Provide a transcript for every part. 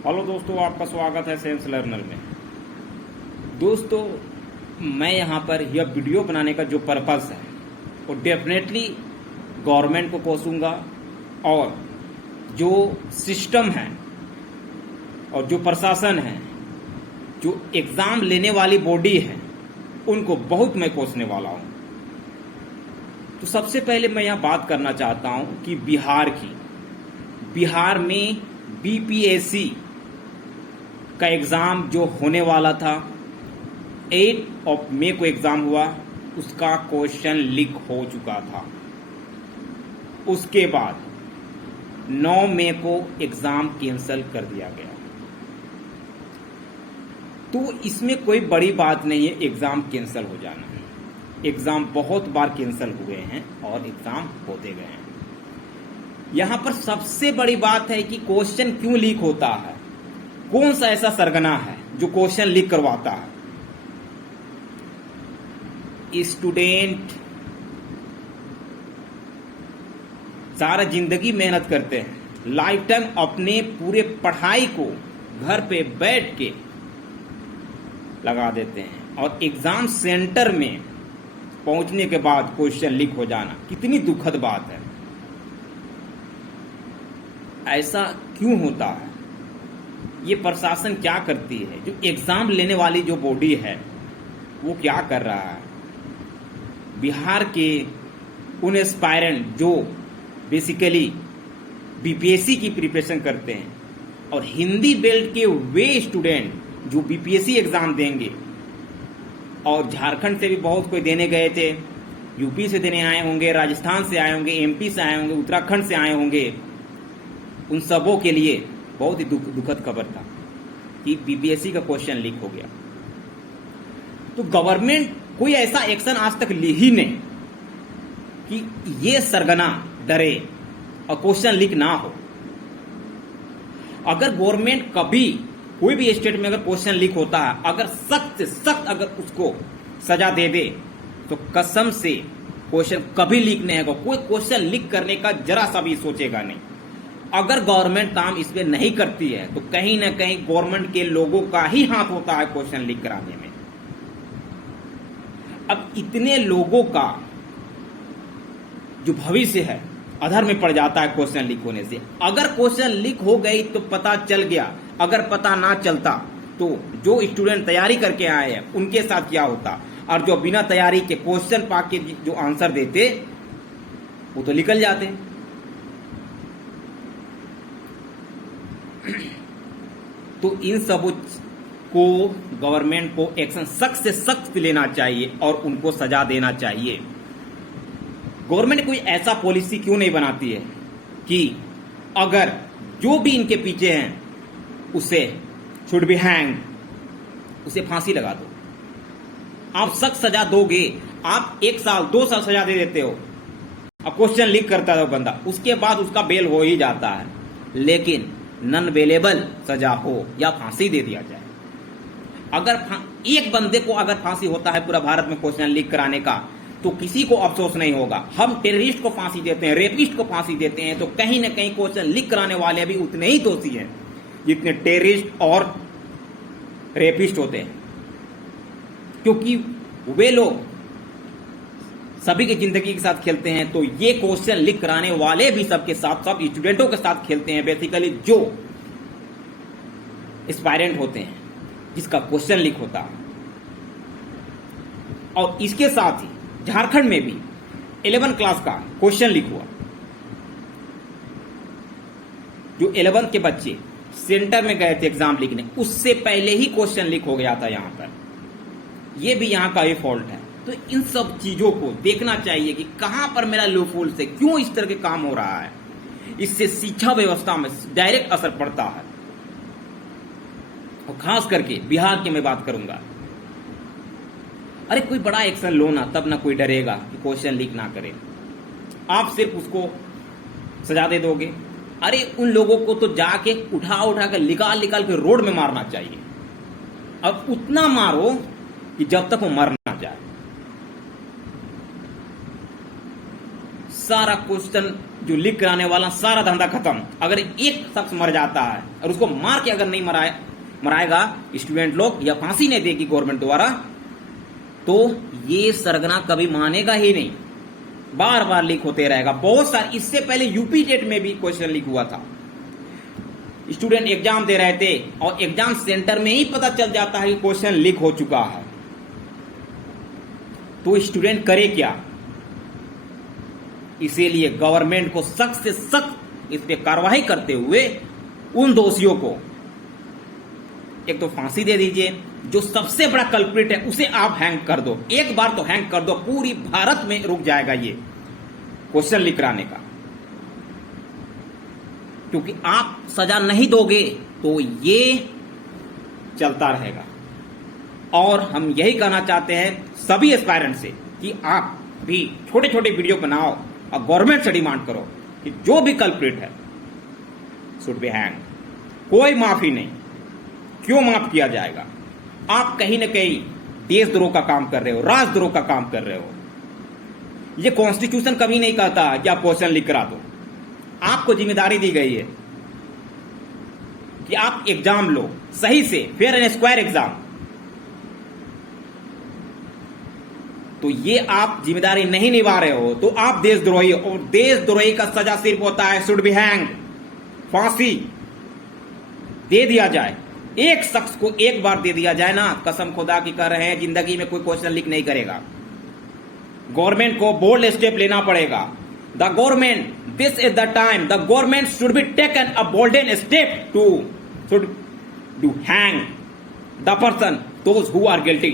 Hello दोस्तों, आपका स्वागत है साइंस लर्नर में। दोस्तों, मैं यहाँ पर यह वीडियो बनाने का जो पर्पस है वो डेफिनेटली गवर्नमेंट को कोसूंगा और जो सिस्टम है और जो प्रशासन है, जो एग्ज़ाम लेने वाली बॉडी है, उनको बहुत मैं कोसने वाला हूँ। तो सबसे पहले मैं यहाँ बात करना चाहता हूँ कि बिहार में बीपीएससी का एग्ज़ाम जो होने वाला था 8 मई को एग्ज़ाम हुआ, उसका क्वेश्चन लीक हो चुका था। उसके बाद 9 मई को एग्ज़ाम कैंसिल कर दिया गया। तो इसमें कोई बड़ी बात नहीं है एग्ज़ाम कैंसिल हो जाना। एग्ज़ाम बहुत बार कैंसिल हुए हैं और एग्ज़ाम होते गए हैं। यहाँ पर सबसे बड़ी बात है कि क्वेश्चन क्यों लीक होता है, कौन सा ऐसा सरगना है जो क्वेश्चन लीक करवाता है। स्टूडेंट सारा जिंदगी मेहनत करते हैं, लाइफ टाइम अपने पूरे पढ़ाई को घर पे बैठ के लगा देते हैं और एग्जाम सेंटर में पहुंचने के बाद क्वेश्चन लीक हो जाना कितनी दुखद बात है। ऐसा क्यों होता है? ये प्रशासन क्या करती है? जो एग्जाम लेने वाली जो बॉडी है वो क्या कर रहा है? बिहार के उन एस्पायरेंट जो बेसिकली बीपीएससी की प्रिपरेशन करते हैं और हिंदी बेल्ट के वे स्टूडेंट जो बीपीएससी एग्जाम देंगे, और झारखंड से भी बहुत कोई देने गए थे, यूपी से देने आए होंगे, राजस्थान से आए होंगे, एमपी से आए होंगे, उत्तराखंड से आए होंगे, उन सबों के लिए बहुत ही दुखद खबर था कि बीपीएससी का क्वेश्चन लीक हो गया। तो गवर्नमेंट कोई ऐसा एक्शन आज तक ली ही नहीं कि ये सरगना डरे और क्वेश्चन लीक ना हो। अगर गवर्नमेंट कभी कोई भी स्टेट में अगर क्वेश्चन लीक होता है, अगर सख्त से सख्त अगर उसको सजा दे दे तो कसम से क्वेश्चन कभी लीक नहीं होगा। कोई क्वेश्चन लीक करने का जरा सा भी सोचेगा नहीं। अगर गवर्नमेंट काम इसमें नहीं करती है तो कहीं ना कहीं गवर्नमेंट के लोगों का ही हाथ होता है क्वेश्चन लीक कराने में। अब इतने लोगों का जो भविष्य है अधर में पड़ जाता है क्वेश्चन लीक होने से। अगर क्वेश्चन लीक हो गई तो पता चल गया, अगर पता ना चलता तो जो स्टूडेंट तैयारी करके आए हैं उनके साथ क्या होता, और जो बिना तैयारी के क्वेश्चन पाके जो आंसर देते वो तो निकल जाते। तो इन सब को गवर्नमेंट को एक्शन सख्त से सख्त लेना चाहिए और उनको सजा देना चाहिए। गवर्नमेंट कोई ऐसा पॉलिसी क्यों नहीं बनाती है कि अगर जो भी इनके पीछे हैं उसे शुड बी हैंग, उसे फांसी लगा दो। आप सख्त सजा दोगे, आप 1 साल 2 साल सजा दे देते हो, अब क्वेश्चन लीक करता है बंदा, उसके बाद उसका बेल हो ही जाता है। लेकिन नॉन बेलेबल सजा हो या फांसी दे दिया जाए। अगर एक बंदे को अगर फांसी होता है पूरा भारत में क्वेश्चन लीक कराने का तो किसी को अफसोस नहीं होगा। हम टेररिस्ट को फांसी देते हैं, रेपिस्ट को फांसी देते हैं, तो कहीं ना कहीं क्वेश्चन लीक कराने वाले भी उतने ही दोषी हैं जितने टेररिस्ट और रेपिस्ट होते हैं, क्योंकि वे लोग सभी की जिंदगी के साथ खेलते हैं। तो ये क्वेश्चन लीक कराने वाले भी सबके साथ, सब स्टूडेंटों के साथ खेलते हैं। बेसिकली जो एस्पायरेंट होते हैं जिसका क्वेश्चन लीक होता है। और इसके साथ ही झारखंड में भी 11 क्लास का क्वेश्चन लीक हुआ। जो 11 के बच्चे सेंटर में गए थे एग्जाम लिखने, उससे पहले ही क्वेश्चन लीक हो गया था यहां पर। यह भी यहां का ही फॉल्ट है। तो इन सब चीजों को देखना चाहिए कि कहां पर मेरा लूपहोल से क्यों इस तरह के काम हो रहा है। इससे शिक्षा व्यवस्था में डायरेक्ट असर पड़ता है, और खास करके बिहार की मैं बात करूंगा। अरे कोई बड़ा एक्शन लो ना, तब ना कोई डरेगा कि क्वेश्चन लीक ना करे। आप सिर्फ उसको सजा दे दोगे। अरे उन लोगों को तो जाके उठा उठा के निकाल के रोड में मारना चाहिए। अब उतना मारो कि जब तक वो मर ना जाए। सारा क्वेश्चन जो लीक कराने वाला सारा धंधा खत्म। अगर एक शख्स मर जाता है और उसको मार के अगर नहीं मराएगा स्टूडेंट लोग या फांसी नहीं देगी गवर्नमेंट द्वारा, तो ये सरगना कभी मानेगा ही नहीं, बार बार लीक होते रहेगा। बहुत सारे, इससे पहले यूपी टेट में भी क्वेश्चन लीक हुआ था। स्टूडेंट एग्जाम दे रहे थे और एग्जाम सेंटर में ही पता चल जाता है कि क्वेश्चन लीक हो चुका है, तो स्टूडेंट करे क्या? इसीलिए गवर्नमेंट को सख्त से सख्त इस पे कार्रवाई करते हुए उन दोषियों को एक तो फांसी दे दीजिए, जो सबसे बड़ा कल्प्रिट है उसे आप हैंग कर दो, एक बार तो हैंग कर दो, पूरी भारत में रुक जाएगा ये क्वेश्चन लीक कराने का। क्योंकि आप सजा नहीं दोगे तो ये चलता रहेगा। और हम यही कहना चाहते हैं सभी एस्पायरेंट से कि आप भी छोटे छोटे वीडियो बनाओ और गवर्नमेंट से डिमांड करो कि जो भी कल्प्रिट है शुड बी हैंग। कोई माफी नहीं। क्यों माफ किया जाएगा? आप कहीं ना कहीं देशद्रोह का काम कर रहे हो, राजद्रोह का काम कर रहे हो। ये कॉन्स्टिट्यूशन कभी नहीं कहता कि आप क्वेश्चन लीक करा दो। आपको जिम्मेदारी दी गई है कि आप एग्जाम लो सही से, फेयर एंड स्क्वायर एग्जाम। तो ये आप जिम्मेदारी नहीं निभा रहे हो तो आप देशद्रोही हो, और देशद्रोही का सजा सिर्फ होता है शुड बी हैंग, फांसी दे दिया जाए। एक शख्स को एक बार दे दिया जाए ना, कसम खुदा की कर रहे हैं जिंदगी में कोई क्वेश्चन लीक नहीं करेगा। गवर्नमेंट को बोल्ड स्टेप लेना पड़ेगा। The government, this is the time the government should be taken a bolden step to hang the person, those who are guilty.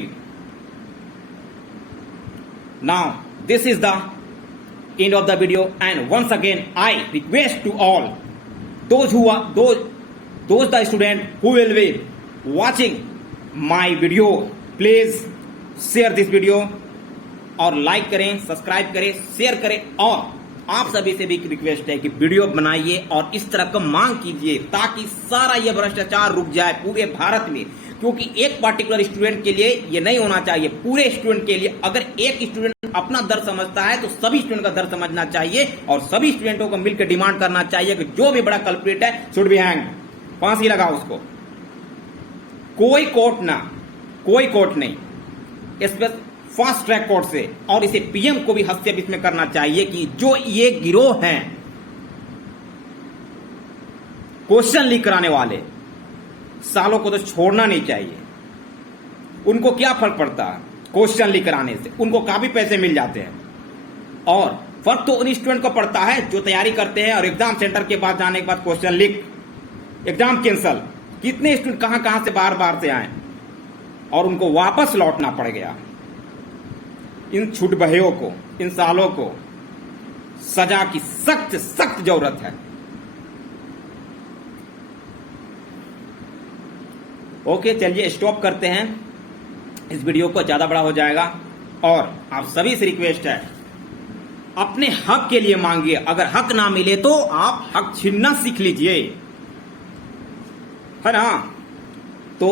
Now this is the end of the video, and once again I request to all those who are those the student who will be watching my video, please share this video और like करें, subscribe करें, share करें। और आप सभी से भी request है कि वीडियो बनाइए और इस तरह का मांग कीजिए ताकि सारा ये भ्रष्टाचार रुक जाए पूरे भारत में। क्योंकि एक पार्टिकुलर स्टूडेंट के लिए ये नहीं होना चाहिए, पूरे स्टूडेंट के लिए। अगर एक स्टूडेंट अपना दर्द समझता है तो सभी स्टूडेंट का दर्द समझना चाहिए और सभी स्टूडेंटों को मिलकर डिमांड करना चाहिए कि जो भी बड़ा कल्प्रिट है शुड बी हैंग, फांसी लगाओ उसको। कोई कोर्ट ना, कोई कोर्ट नहीं, इस पर फास्ट ट्रैक कोर्ट से। और इसे पीएम को भी हस्तक्षेप इसमें करना चाहिए कि जो ये गिरोह हैं क्वेश्चन लीक कराने वाले, सालों को तो छोड़ना नहीं चाहिए। उनको क्या फर्क पड़ता है क्वेश्चन लीक कराने से? उनको काफी पैसे मिल जाते हैं। और फर्क तो उन स्टूडेंट को पड़ता है जो तैयारी करते हैं और एग्जाम सेंटर के बाद जाने के बाद क्वेश्चन लीक, एग्जाम कैंसल। कितने स्टूडेंट कहां कहां से बार बार से आए और उनको वापस लौटना पड़ गया। इन छुटबहियों को, इन सालों को सजा की सख्त सख्त जरूरत है। ओके, चलिए स्टॉप करते हैं, इस वीडियो को ज्यादा बड़ा हो जाएगा। और आप सभी से रिक्वेस्ट है अपने हक के लिए मांगिए। अगर हक ना मिले तो आप हक छीनना सीख लीजिए, है ना। तो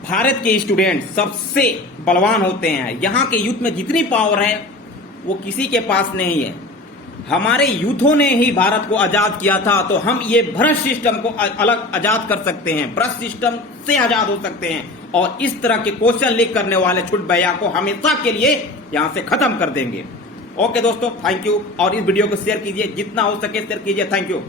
भारत के स्टूडेंट सबसे बलवान होते हैं। यहाँ के यूथ में जितनी पावर है वो किसी के पास नहीं है। हमारे यूथों ने ही भारत को आजाद किया था, तो हम ये भ्रष्ट सिस्टम को अलग आजाद कर सकते हैं, भ्रष्ट सिस्टम से आजाद हो सकते हैं। और इस तरह के क्वेश्चन लीक करने वाले छुट भैया को हमेशा के लिए यहाँ से खत्म कर देंगे। ओके दोस्तों, थैंक यू। और इस वीडियो को शेयर कीजिए, जितना हो सके शेयर कीजिए। Thank you.